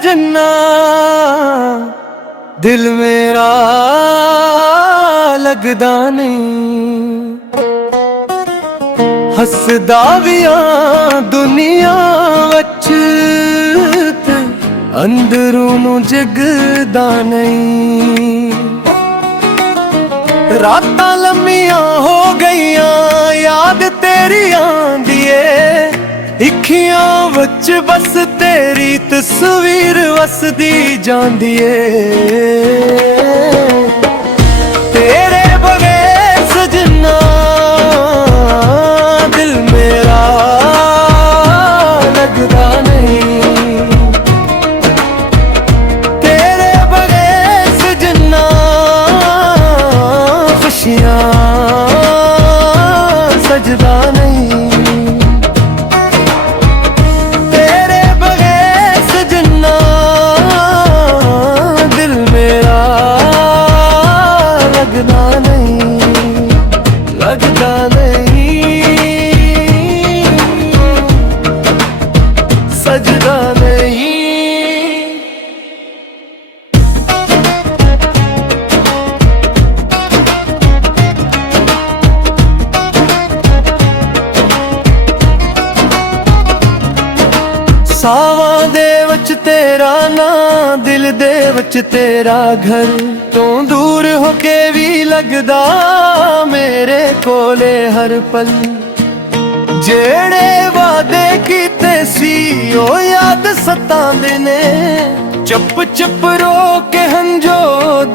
सजना दिल मेरा लगदा नहीं। हसदा भी दुनिया वच अंदरों नू जगदा नहीं। रातां लम्मियां हो गईयां याद तेरी आंदी ऐ। इखियां वच बस तेरी तस्वीर वसदी जांदी ऐ। तेरे बगैर सजना दिल मेरा लगदा नहीं। तेरे बगैर सजना खुशियां सजदा नहीं। सजदा नहीं। सावां दे वच तेरा नां दिल दे वच तेरा घर। तू दूर होके भी लगदा मेरे कोले हर पल। जेड़े वादे कीते सी ओ याद सतांदे ने। चुप चुप रो के हंजो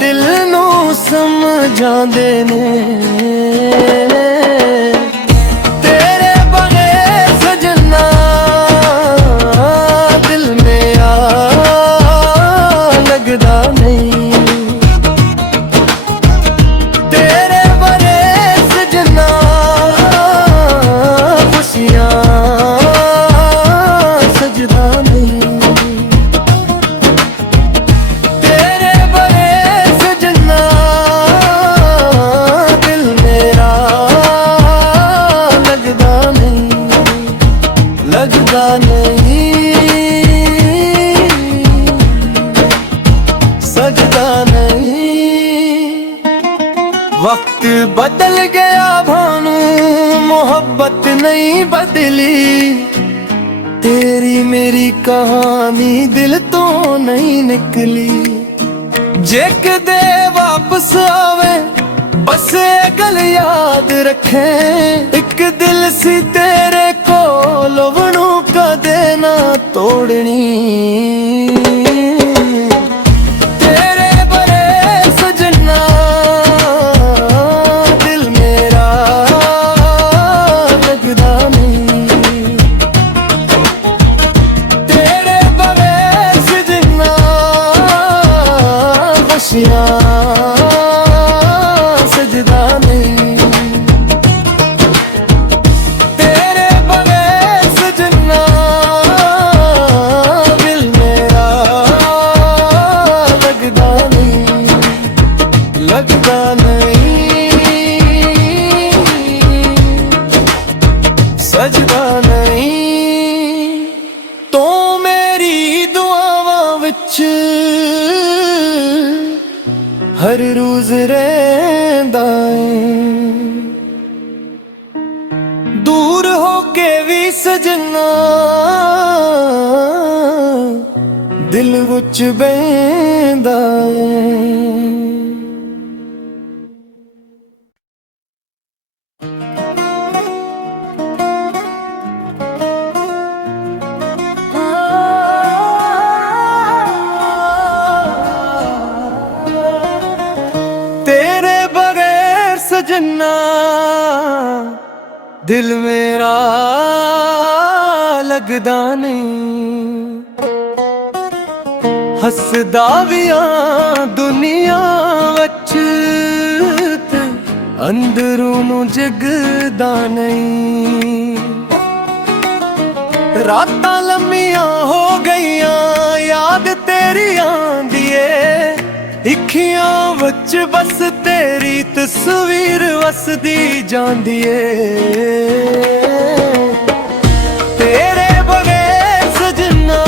दिल नू समझांदे ने। तेरे बगैर सजना दिल मेरा लगदा नहीं। तेरे बगैर सजना सजदा नहीं। तेरे बगैर सजना दिल मेरा लगदा नहीं। लगदा नहीं। सजदा नहीं। वक्त बदल गया भानू मोहब्बत नहीं बदली। तेरी मेरी कहानी दिल तो नहीं निकली। जे कदे वापस आवे बस गल याद रखे। एक दिल सी तेरे को लवणू कदे ना तोड़नी। सजदा नहीं। तेरे बगैर सजना दिल मेरा लगदा नहीं। लगदा नहीं। सजदा नहीं। तो मेरी दुआवां विच हर रोज रहिंदा ऐ। दूर होके भी सजना दिल विच बहिंदा ऐ। सजना दिल मेरा लगदा नहीं। हसदा भी दुनिया वच अंदरों नू जगदा नहीं। रातां लम्मियां हो गईयां याद तेरी आंदी ऐ। इखियां वच बस तेरी तस्वीर वसदी जांदी ऐ। तेरे बगैर सजना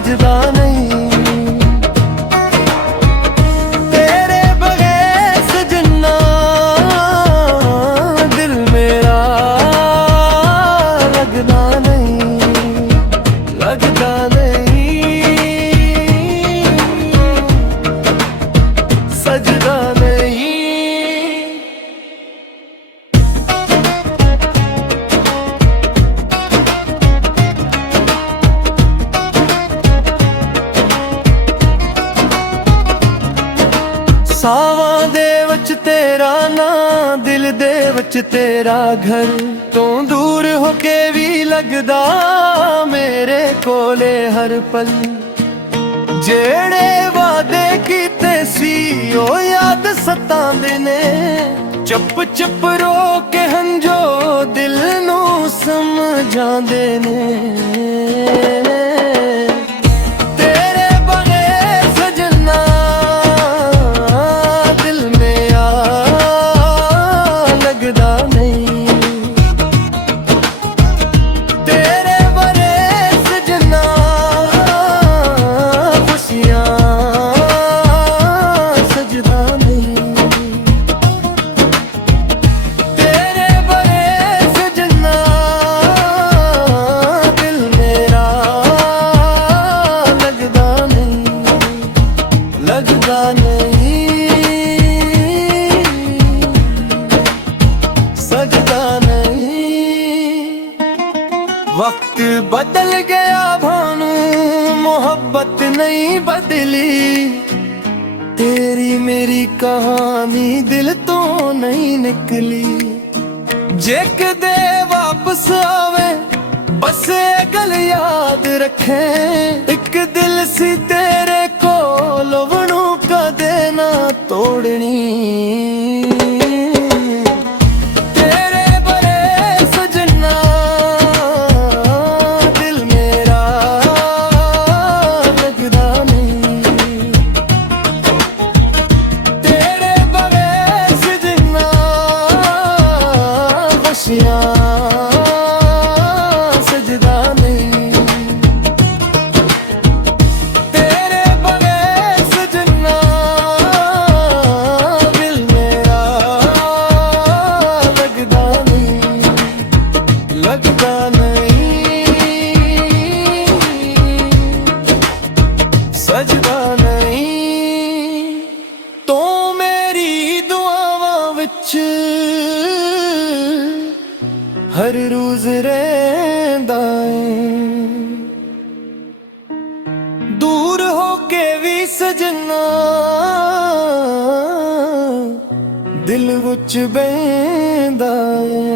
सजदा नहीं। तेरे बगैर सजना दिल मेरा लगदा नहीं, लगदा नहीं, सजदा नहीं। ਸਾਵਾਂ ਦੇ ਵਿੱਚ ਤੇਰਾ ਨਾਂ, ਦਿਲ ਦੇ ਵਿੱਚ ਤੇਰਾ ਘਰ, ਤੂੰ ਦੂਰ ਹੋ ਕੇ ਵੀ ਲੱਗਦਾ ਮੇਰੇ ਕੋਲੇ ਹਰ ਪਲ। ਜਿਹੜੇ ਵਾਅਦੇ ਕੀਤੇ ਸੀ ਉਹ ਯਾਦ ਸਤਾਉਂਦੇ ਨੇ, ਚੁੱਪ ਚੁੱਪ ਰੋ ਕੇ ਹੰਝੋ ਦਿਲ ਨੂੰ ਸਮਝਾਉਂਦੇ ਨੇ। वक्त बदल गया भानु, मोहब्बत नहीं बदली। तेरी मेरी कहानी दिल तो नहीं निकली। जे कदे वापस आवे बस ये गल याद रखे, एक दिल सी तेरे को लवणू कदे ना तोड़नी। सजदा नहीं, तेरे बगैर सजना दिल मेरा लगदा नहीं, लगदा नहीं, सजदा नहीं। तो मेरी दुआवां विच हर रोज रहंदा है, दूर होके भी सजना दिल विच बहिंदा है।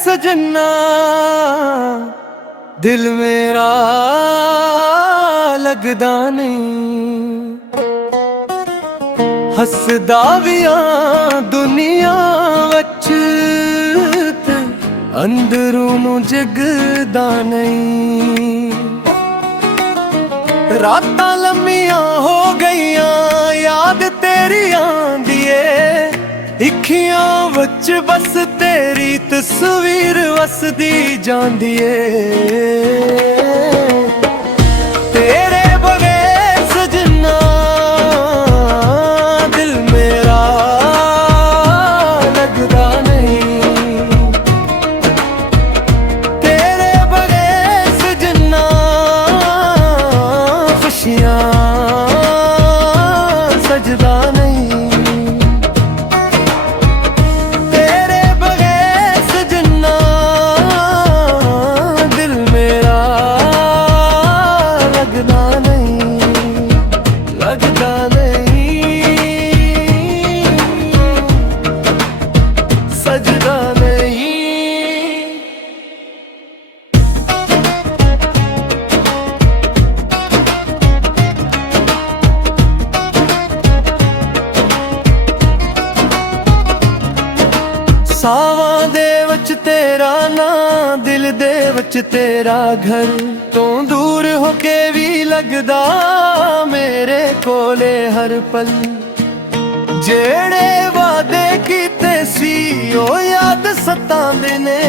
सजना दिल मेरा लगदा नहीं, हसदा भी आ दुनिया वच अंदरों नू जगदा नहीं। रातां लम्मियां हो गईयां याद तेरी आंदी ऐ, इखियां वच बस तेरी तस्वीर वसदी जांदी ऐ। तेरे बगैर सजना दिल मेरा लगदा नहीं, तेरे बगैर सजना खुशियां सजदा नहीं। दिल में तेरा घर तो दूर होके भी लगदा मेरे कोले हर पल। जेड़े वादे कीते सी ओ याद सतांदे ने,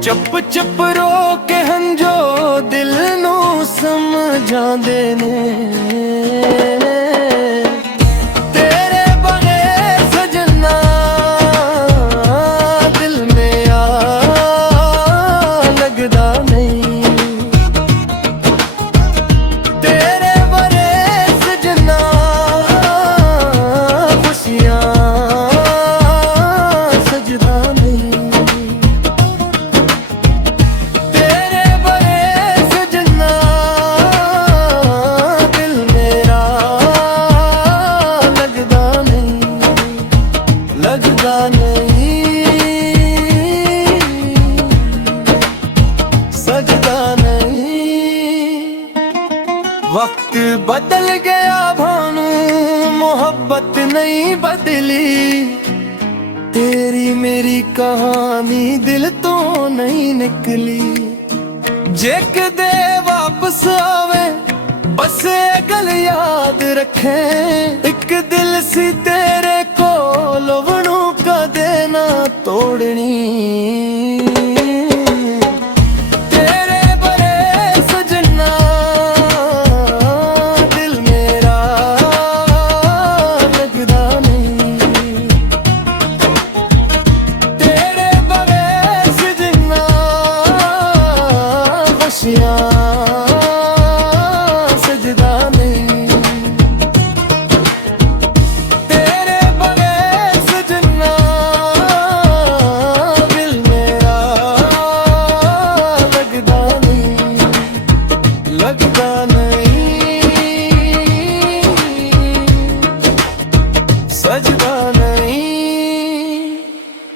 चुप चुप रो के हंजो दिल नू समझांदे ने। तेरे बगैर सजना दिल मेरा लगदा नहीं। तेरे बगैर सजना खुशियां सजदा नहीं। तेरे बगैर सजना दिल मेरा लगदा नहीं, लगदा नहीं, सजदा नहीं। वक्त बदल गया भानू मोहब्बत नहीं बदली, तेरी मेरी कहानी दिल तो नहीं निकली। जे कदे वापस आवे बस ये गल याद रखे, एक दिल सी तेरे कोल वणू कदे ना तोड़नी। तेरे बगैर सजना दिल मेरा लगदा नहीं। तेरे बगैर सजना खुशियां सजदा नहीं। तेरे बगैर सजना दिल मेरा लगदा नहीं, लगदा नहीं, सजदा नहीं।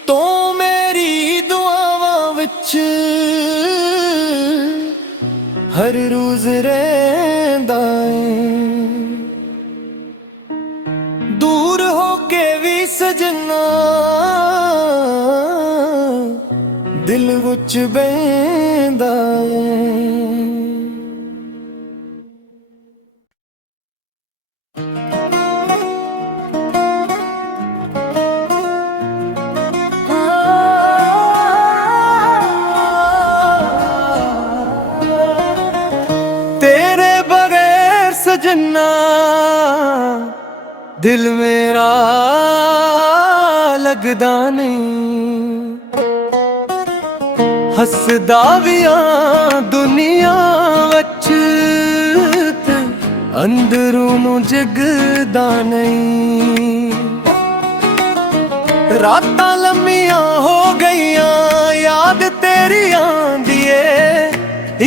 तो मेरी दुआवां विच हर रोज रहिंदा ऐ, दूर होके भी सजना दिल विच बहिंदा ऐ। तेरे बगैर सजना दिल मेरा लगदा नहीं। हसदा भी आं दुनिया वच ते अंदरों नू जगदा नहीं। रातां लम्मियां हो गईयां याद तेरी आंदी ऐ,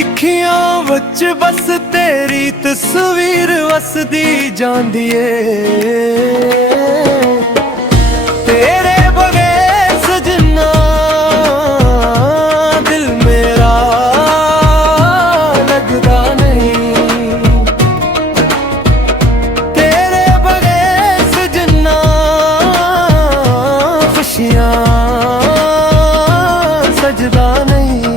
इखियां वच बस तेरी तस्वीर वसदी जांदी ऐ। तेरे बगैर सजना दिल मेरा लगदा नहीं। तेरे बगैर सजना खुशियां सजदा नहीं।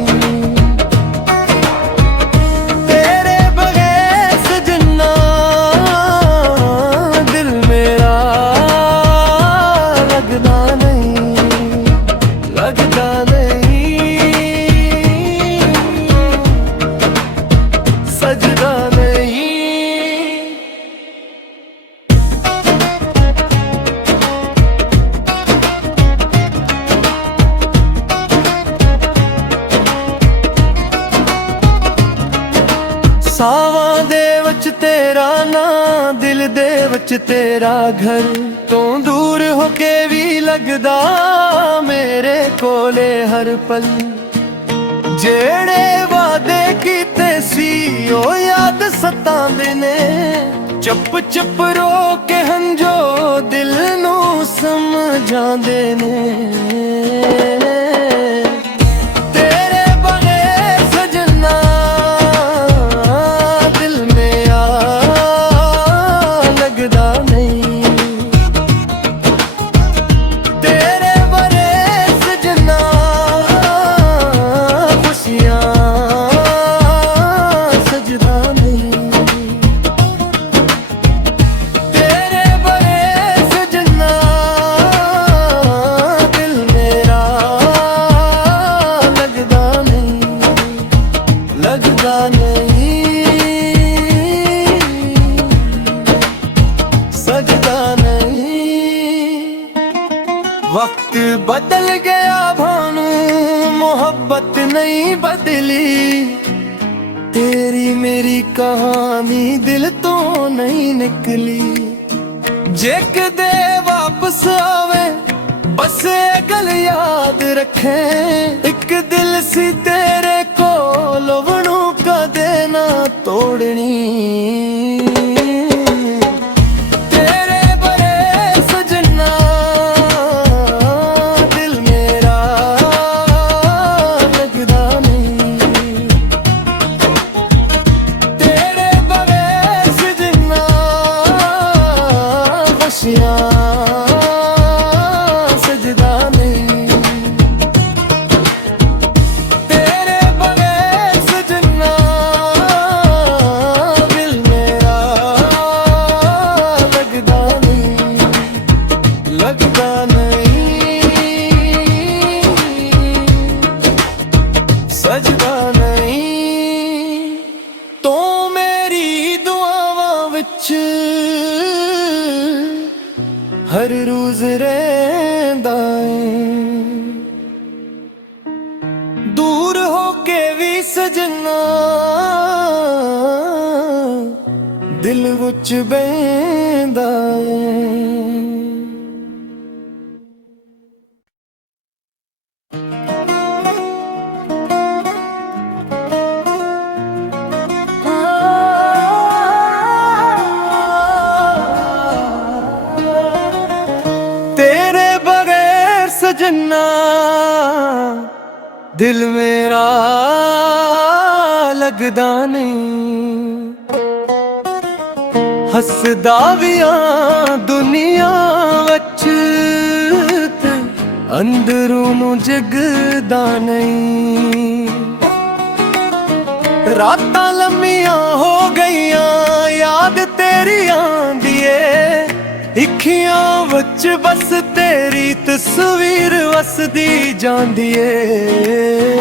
तेरे बगैर सजना दिल मेरा लगदा नहीं, लगदा नहीं, सजदा नहीं। सावां दे वच तेरा नां दिल दे वच तेरा घर तो दूर होके भी लगदा मेरे कोले हर पल। जेड़े वादे कीते सी ओ याद सतांदे ने, चुप चुप रो के हंजो दिल नू समझांदे ने। तेरे बगैर सजना दिल मेरा लगदा नहीं। तेरे बगैर सजना खुशियां सजदा नहीं, सजदा नहीं। वक्त बदल गया भानू, मोहब्बत नहीं बदली। तेरी मेरी कहानी दिल तो नहीं निकली। जे कदे वापस आवे बस ये गल याद रखे, एक दिल सी तेरे को लवणू कदे ना तोड़नी। तेरे बरे सजना दिल मेरा लगदा नहीं। तेरे बरे सजना खुशियां सजदा नहीं। तेरे बगैर सजना दिल मेरा लगदा नहीं, लगदा नहीं, सजदा नहीं। तो मेरी दुआवां विच हर रोज रहंदा ऐ। दूर होके भी सजना दिल विच बहिंदा ऐ। तेरे बगैर सजना दिल मेरा लगदा नहीं। हसदा भी आं दुनिया वच ते अंदरों नू जगदा नहीं। रातां लम्मियां हो गईयां याद तेरी आंदी ऐ। इखियां वच बस तेरी तस्वीर वसदी जांदी ऐ।